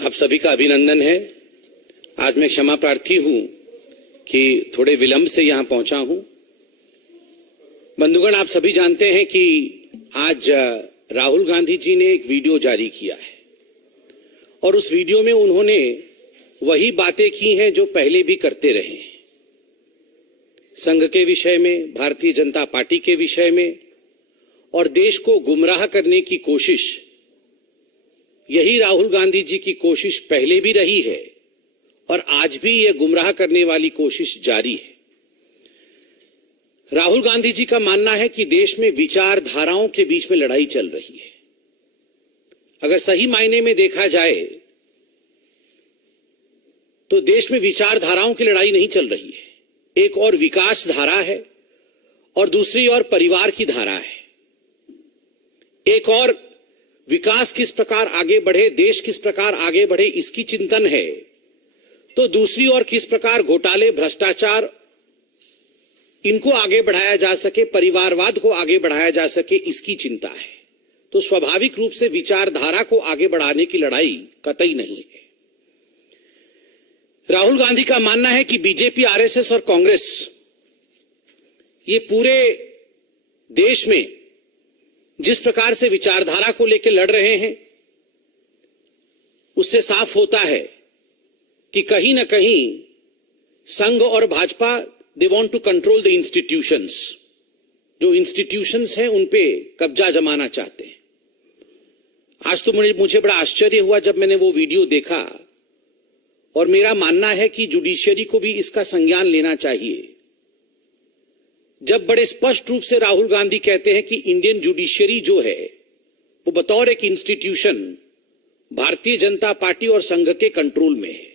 आप सभी का अभिनंदन है। आज मैं क्षमा प्रार्थी हूं कि थोड़े विलंब से यहां पहुंचा हूं। बंधुगण, आप सभी जानते हैं कि आज राहुल गांधी जी ने एक वीडियो जारी किया है और उस वीडियो में उन्होंने वही बातें की हैं जो पहले भी करते रहे हैं। संघ के विषय में, भारतीय जनता पार्टी के विषय में और देश को गुमराह करने की कोशिश, यही राहुल गांधी जी की कोशिश पहले भी रही है और आज भी यह गुमराह करने वाली कोशिश जारी है। राहुल गांधी जी का मानना है कि देश में विचारधाराओं के बीच में लड़ाई चल रही है। अगर सही मायने में देखा जाए तो देश में विचारधाराओं की लड़ाई नहीं चल रही है। एक और विकास धारा है और दूसरी ओर परिवार की धारा है। एक और विकास किस प्रकार आगे बढ़े, देश किस प्रकार आगे बढ़े, इसकी चिंतन है, तो दूसरी ओर किस प्रकार घोटाले, भ्रष्टाचार, इनको आगे बढ़ाया जा सके, परिवारवाद को आगे बढ़ाया जा सके, इसकी चिंता है। तो स्वाभाविक रूप से विचारधारा को आगे बढ़ाने की लड़ाई कतई नहीं है। राहुल गांधी का मानना है कि बीजेपी, आरएसएस और कांग्रेस ये पूरे देश में जिस प्रकार से विचारधारा को लेकर लड़ रहे हैं, उससे साफ होता है कि कहीं ना कहीं संघ और Bhajpa they want to control the institutions. जो इंस्टीट्यूशंस हैं उन पे कब्जा जमाना चाहते हैं। आज तो मुझे बड़ा आश्चर्य हुआ जब मैंने वो वीडियो देखा और मेरा मानना है कि जुडिशियरी को भी इसका संज्ञान लेना चाहिए। जब बड़े स्पष्ट रूप से राहुल गांधी कहते हैं कि इंडियन जुडिशियरी जो है वो बतौर एक इंस्टीट्यूशन भारतीय जनता पार्टी और संघ के कंट्रोल में है।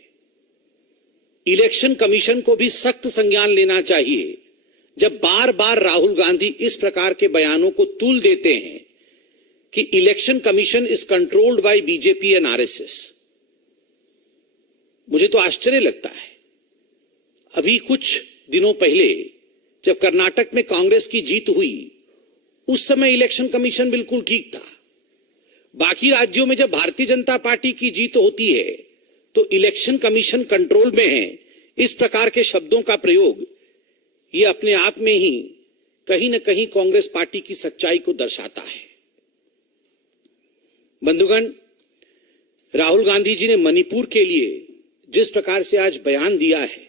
इलेक्शन कमीशन को भी सख्त संज्ञान लेना चाहिए जब बार बार राहुल गांधी इस प्रकार के बयानों को तूल देते हैं कि election commission is controlled by BJP and RSS. मुझे तो आश्चर्य लगता है। अभी कुछ दिनों पहले जब कर्नाटक में कांग्रेस की जीत हुई, उस समय इलेक्शन कमीशन बिल्कुल ठीक था। बाकी राज्यों में जब भारतीय जनता पार्टी की जीत होती है तो इलेक्शन कमीशन कंट्रोल में है, इस प्रकार के शब्दों का प्रयोग ये अपने आप में ही कहीं ना कहीं कांग्रेस पार्टी की सच्चाई को दर्शाता है। बंधुगण, राहुल गांधी जी ने मणिपुर के लिए जिस प्रकार से आज बयान दिया है,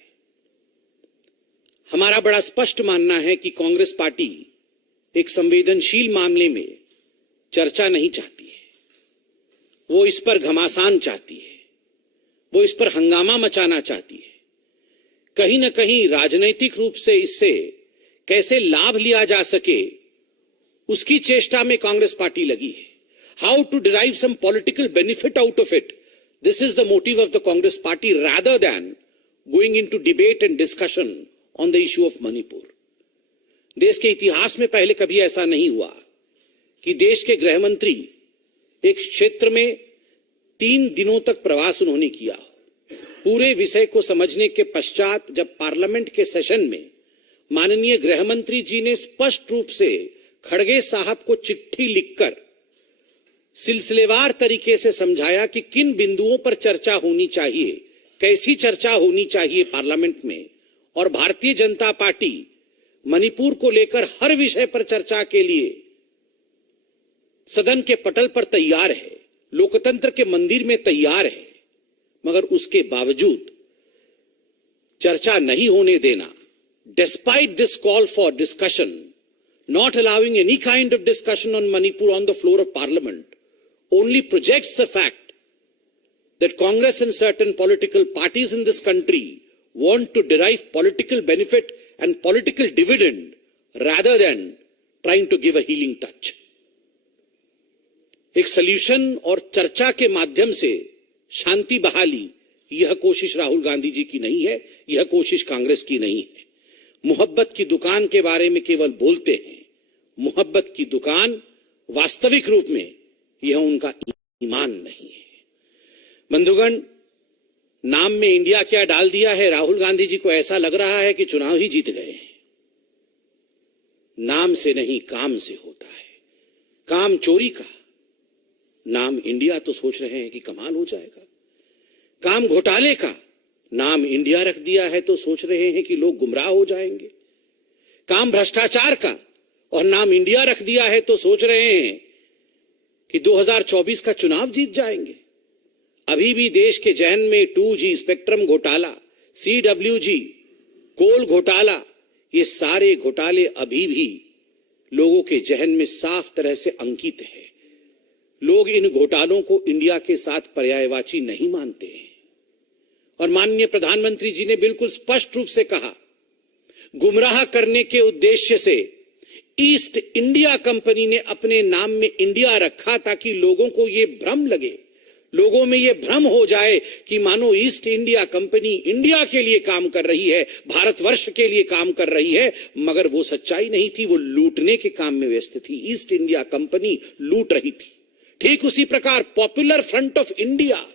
हमारा बड़ा स्पष्ट मानना है कि कांग्रेस पार्टी एक संवेदनशील मामले में चर्चा नहीं चाहती है। वो इस पर घमासान चाहती है, वो इस पर हंगामा मचाना चाहती है। कहीं ना कहीं राजनीतिक रूप से इससे कैसे लाभ लिया जा सके, उसकी चेष्टा में कांग्रेस पार्टी लगी है। How to derive some political benefit out of it, this is the motive of the Congress party rather than going into debate and discussion on the issue of Manipur. देश के इतिहास में पहले कभी ऐसा नहीं हुआ कि देश के गृह मंत्री एक क्षेत्र में 3 दिनों तक प्रवास उन्होंने किया। पूरे विषय को समझने के पश्चात जब पार्लियामेंट के सेशन में माननीय गृह मंत्री जी ने स्पष्ट रूप से खड़गे साहब को चिट्ठी लिखकर सिलसिलेवार तरीके से समझाया कि किन बिंदुओं पर चर्चा होनी चाहिए, कैसी चर्चा होनी चाहिए पार्लियामेंट में, और भारतीय जनता पार्टी मणिपुर को लेकर हर विषय पर चर्चा के लिए सदन के पटल पर तैयार है, लोकतंत्र के मंदिर में तैयार है, मगर उसके बावजूद चर्चा नहीं होने देना, despite this call for discussion, not allowing any kind of discussion on Manipur on the floor of parliament, only projects the fact that Congress and certain political parties in this country want to derive political benefit and political dividend rather than trying to give a healing touch. एक solution और चर्चा के माध्यम से शांति बहाली, यह कोशिश राहुल गांधी जी की नहीं है, यह कोशिश कांग्रेस की नहीं है। मोहब्बत की दुकान के बारे में केवल बोलते हैं। मोहब्बत की दुकान वास्तविक रूप में यह उनका ईमान नहीं है। बंधुगण, नाम में इंडिया क्या डाल दिया है, राहुल गांधी जी को ऐसा लग रहा है कि चुनाव ही जीत गए हैं। नाम से नहीं काम से होता है। काम चोरी का, नाम इंडिया तो सोच रहे हैं कि कमाल हो जाएगा। काम घोटाले का नाम इंडिया रख दिया है तो सोच रहे हैं कि लोग गुमराह हो जाएंगे। काम भ्रष्टाचार का और नाम इंडिया रख दिया है तो सोच रहे हैं कि 2024 का चुनाव जीत जाएंगे। अभी भी देश के जहन में 2G स्पेक्ट्रम घोटाला, CWG, कोल घोटाला, ये सारे घोटाले अभी भी लोगों के जहन में साफ तरह से अंकित है। लोग इन घोटालों को इंडिया के साथ पर्यायवाची नहीं मानते हैं। और माननीय प्रधानमंत्री जी ने बिल्कुल स्पष्ट रूप से कहा, गुमराह करने के उद्देश्य से ईस्ट इंडिया कंपनी ने अपने नाम में इंडिया रखा ताकि लोगों को यह भ्रम लगे, लोगों में यह भ्रम हो जाए कि मानो ईस्ट इंडिया कंपनी इंडिया के लिए काम कर रही है, भारतवर्ष के लिए काम कर रही है, मगर वो सच्चाई नहीं थी। वो लूटने के काम में व्यस्त थी। ईस्ट इंडिया कंपनी लूट रही थी। ठीक उसी प्रकार popular front of India,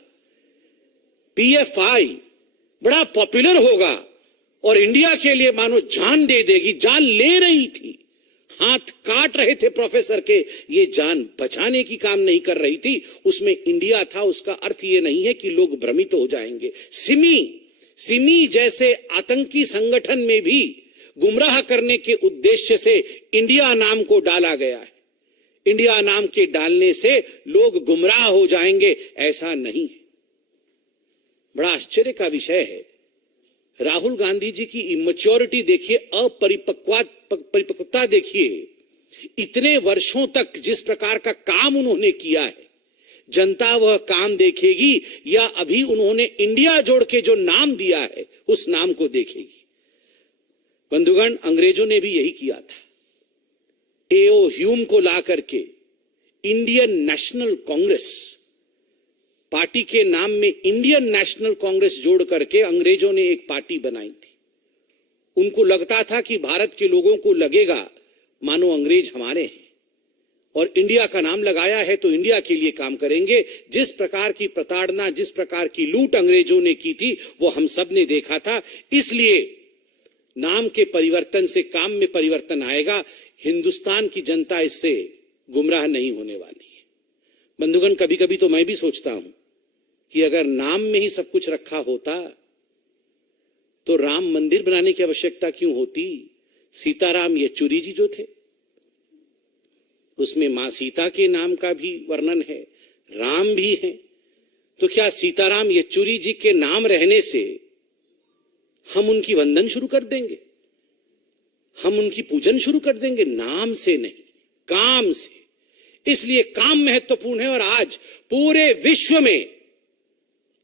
PFI, बड़ा पॉपुलर होगा और इंडिया के लिए मानो जान दे देगी, जान ले रही थी। हाथ काट रहे थे प्रोफेसर के, ये जान बचाने की काम नहीं कर रही थी। उसमें इंडिया था। उसका अर्थ ये नहीं है कि लोग भ्रमित हो जाएंगे। सिमी जैसे आतंकी संगठन में भी गुमराह करने के उद्देश्य से इंडिया नाम को डाला गया है। इंडिया नाम के डालने से लोग गुमराह हो जाएंगे, ऐसा नहीं है। बड़ा आश्चर्य का विषय है, राहुल गांधी जी की इमैच्योरिटी देखिए, अपरिपक्वता देखिए। इतने वर्षों तक जिस प्रकार का काम उन्होंने किया है, जनता वह काम देखेगी या अभी उन्होंने इंडिया जोड़ के जो नाम दिया है उस नाम को देखेगी? बंधुगण, अंग्रेजों ने भी यही किया था। A.O. ह्यूम को ला करके इंडियन नेशनल कांग्रेस, पार्टी के नाम में इंडियन नेशनल कांग्रेस जोड़ करके अंग्रेजों ने एक पार्टी बनाई थी। उनको लगता था कि भारत के लोगों को लगेगा मानो अंग्रेज हमारे हैं और इंडिया का नाम लगाया है तो इंडिया के लिए काम करेंगे। जिस प्रकार की प्रताड़ना, जिस प्रकार की लूट अंग्रेजों ने की थी वो हम सब ने देखा था। इसलिए नाम के परिवर्तन से काम में परिवर्तन आएगा। हिंदुस्तान की जनता इससे गुमराह नहीं होने वाली है। बंधुगण, कभी कभी तो मैं भी सोचता हूं कि अगर नाम में ही सब कुछ रखा होता तो राम मंदिर बनाने की आवश्यकता क्यों होती? सीताराम येचुरी जी जो थे, उसमें मां सीता के नाम का भी वर्णन है, राम भी है। तो क्या सीताराम येचुरी जी के नाम रहने से हम उनकी वंदन शुरू कर देंगे, हम उनकी पूजन शुरू कर देंगे? नाम से नहीं, काम से। इसलिए काम महत्वपूर्ण है। और आज पूरे विश्व में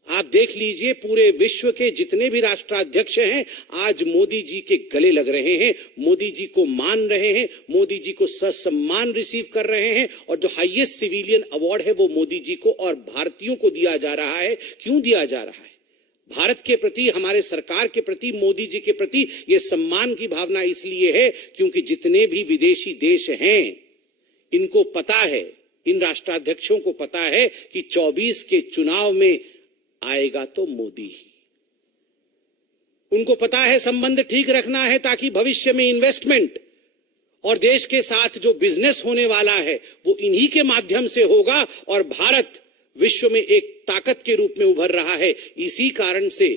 आप देख लीजिए, पूरे विश्व के जितने भी राष्ट्राध्यक्ष हैं आज मोदी जी के गले लग रहे हैं, मोदी जी को मान रहे हैं, मोदी जी को ससम्मान रिसीव कर रहे हैं। और जो हाईएस्ट सिविलियन अवार्ड है वो मोदी जी को और भारतीयों को दिया जा रहा है। क्यों दिया जा रहा है? भारत के प्रति, हमारे सरकार के प्रति, मोदी जी के प्रति ये सम्मान की भावना इसलिए है क्योंकि जितने भी विदेशी देश हैं इनको पता है, इन राष्ट्राध्यक्षों को पता है कि 24 के चुनाव में आएगा तो मोदी ही। उनको पता है संबंध ठीक रखना है ताकि भविष्य में इन्वेस्टमेंट और देश के साथ जो बिजनेस होने वाला है वो इन्हीं के माध्यम से होगा और भारत विश्व में एक ताकत के रूप में उभर रहा है। इसी कारण से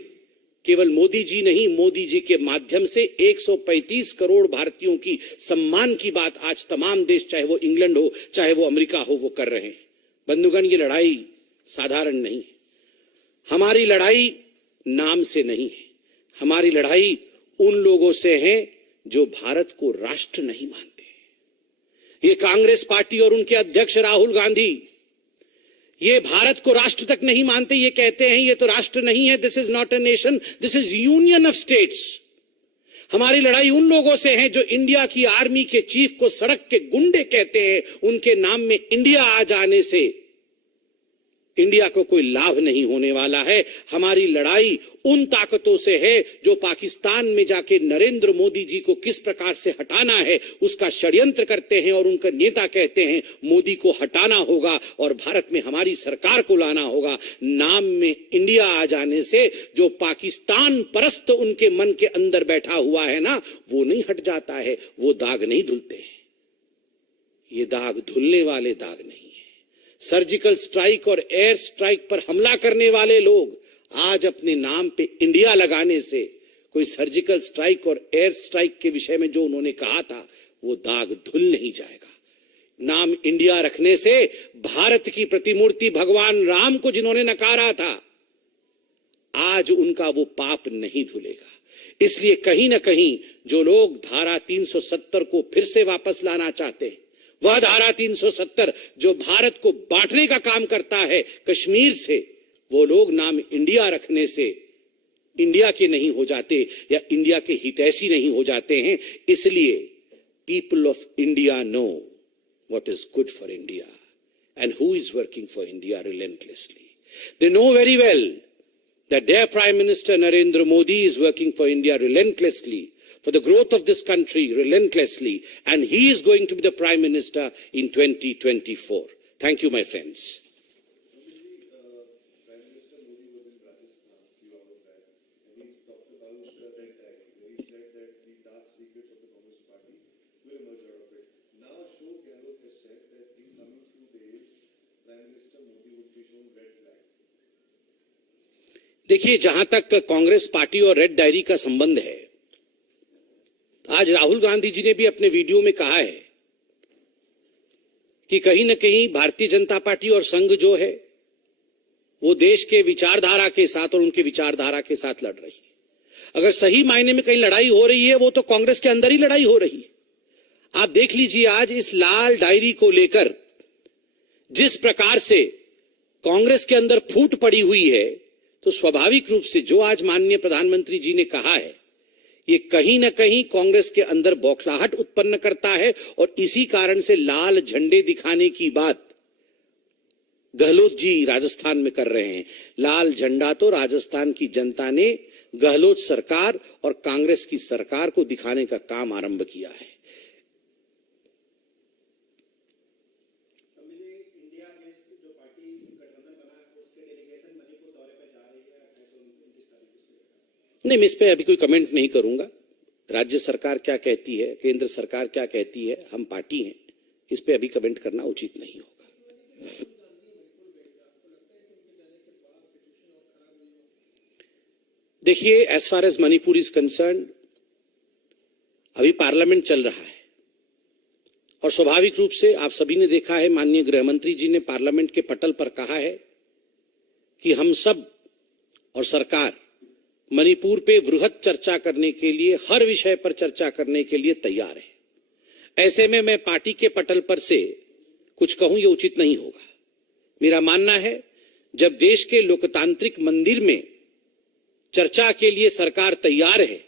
केवल मोदी जी नहीं, मोदी जी के माध्यम से 135 करोड़ भारतीयों की सम्मान की बात आज तमाम देश, चाहे वो इंग्लैंड हो, चाहे वो अमेरिका हो, वो कर रहे हैं। बंधुगण, ये लड़ाई साधारण नहीं है। हमारी लड़ाई नाम से नहीं है, हमारी लड़ाई उन लोगों से है जो भारत को राष्ट्र नहीं मानते। ये कांग्रेस पार्टी और उनके अध्यक्ष राहुल गांधी ये भारत को राष्ट्र तक नहीं मानते। ये कहते हैं ये तो राष्ट्र नहीं है, this is not a nation, this is union of states. हमारी लड़ाई उन लोगों से है जो इंडिया की आर्मी के चीफ को सड़क के गुंडे कहते हैं। उनके नाम में इंडिया आ जाने से इंडिया को कोई लाभ नहीं होने वाला है। हमारी लड़ाई उन ताकतों से है जो पाकिस्तान में जाके नरेंद्र मोदी जी को किस प्रकार से हटाना है उसका षड्यंत्र करते हैं और उनका नेता कहते हैं मोदी को हटाना होगा और भारत में हमारी सरकार को लाना होगा। नाम में इंडिया आ जाने से जो पाकिस्तान परस्त उनके मन के अंदर बैठा हुआ है ना, वो नहीं हट जाता है, वो दाग नहीं धुलते हैं। ये दाग धुलने वाले दाग नहीं। सर्जिकल स्ट्राइक और एयर स्ट्राइक पर हमला करने वाले लोग आज अपने नाम पे इंडिया लगाने से कोई सर्जिकल स्ट्राइक और एयर स्ट्राइक के विषय में जो उन्होंने कहा था वो दाग धुल नहीं जाएगा। नाम इंडिया रखने से भारत की प्रतिमूर्ति भगवान राम को जिन्होंने नकारा था, आज उनका वो पाप नहीं धुलेगा। इसलिए कहीं ना कहीं जो लोग धारा 370 को फिर से वापस लाना चाहते हैं, वह धारा 370 जो भारत को बांटने का काम करता है कश्मीर से, वो लोग नाम इंडिया रखने से इंडिया के नहीं हो जाते या इंडिया के हितैषी नहीं हो जाते हैं। इसलिए people of India know what is good for India and who is working for India relentlessly. They know very well that their Prime Minister Narendra Modi is working for India relentlessly, for the growth of this country relentlessly, and he is going to be the Prime Minister in 2024. Thank you, my friends. Prime Minister Modi was in Rajasthan a few hours back, and he talked about the red tag, where he said that the dark secrets of the Congress party will emerge out of it. Now, Ashok Gehlot has said that in coming few days, Prime Minister Modi would be shown red flag. देखिए, जहां तक Congress party और red diary का संबंध है, आज राहुल गांधी जी ने भी अपने वीडियो में कहा है कि कहीं न कहीं भारतीय जनता पार्टी और संघ जो है वो देश के विचारधारा के साथ और उनके विचारधारा के साथ लड़ रही है। अगर सही मायने में कहीं लड़ाई हो रही है, वो तो कांग्रेस के अंदर ही लड़ाई हो रही है। आप देख लीजिए, आज इस लाल डायरी को लेकर जिस प्रकार से कांग्रेस के अंदर फूट पड़ी हुई है, तो स्वाभाविक रूप से जो आज माननीय प्रधानमंत्री जी ने कहा है, ये कहीं ना कहीं कांग्रेस के अंदर बौखलाहट उत्पन्न करता है और इसी कारण से लाल झंडे दिखाने की बात गहलोत जी राजस्थान में कर रहे हैं। लाल झंडा तो राजस्थान की जनता ने गहलोत सरकार और कांग्रेस की सरकार को दिखाने का काम आरंभ किया है। नहीं, मैं इस पे अभी कोई कमेंट नहीं करूंगा। राज्य सरकार क्या कहती है, केंद्र सरकार क्या कहती है, हम पार्टी हैं, इस पे अभी कमेंट करना उचित नहीं होगा। देखिए, as far as Manipur is concern, अभी पार्लियामेंट चल रहा है और स्वाभाविक रूप से आप सभी ने देखा है, माननीय गृह मंत्री जी ने पार्लियामेंट के पटल पर कहा है कि हम सब और सरकार मणिपुर पे वृहद चर्चा करने के लिए, हर विषय पर चर्चा करने के लिए तैयार है। ऐसे में मैं पार्टी के पटल पर से कुछ कहूं ये उचित नहीं होगा। मेरा मानना है, जब देश के लोकतांत्रिक मंदिर में चर्चा के लिए सरकार तैयार है,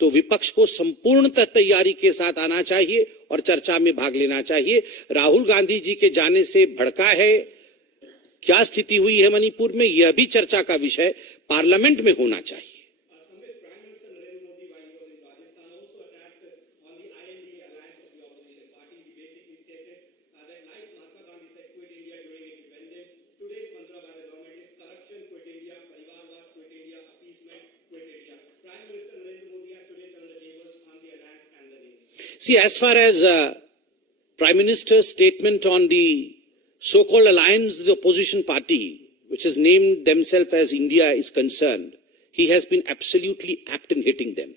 तो विपक्ष को संपूर्णतः तैयारी के साथ आना चाहिए और चर्चा में भाग लेना चाहिए। राहुल गांधी जी के जाने से भड़का है, क्या स्थिति हुई है मणिपुर में, यह भी चर्चा का विषय पार्लियामेंट में होना चाहिए। See, as far as Prime Minister's statement on the so-called alliance of the opposition party, which has named themselves as India, is concerned, he has been absolutely apt in hitting them.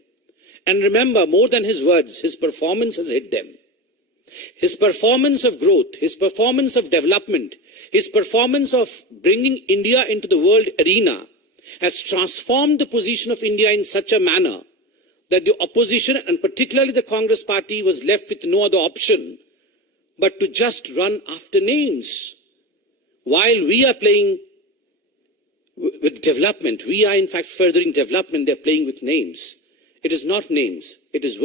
And remember, more than his words, his performance has hit them. His performance of growth, his performance of development, his performance of bringing India into the world arena has transformed the position of India in such a manner that the opposition, and particularly the Congress party, was left with no other option but to just run after names. While we are playing with development, we are in fact furthering development, they're playing with names. It is not names, it is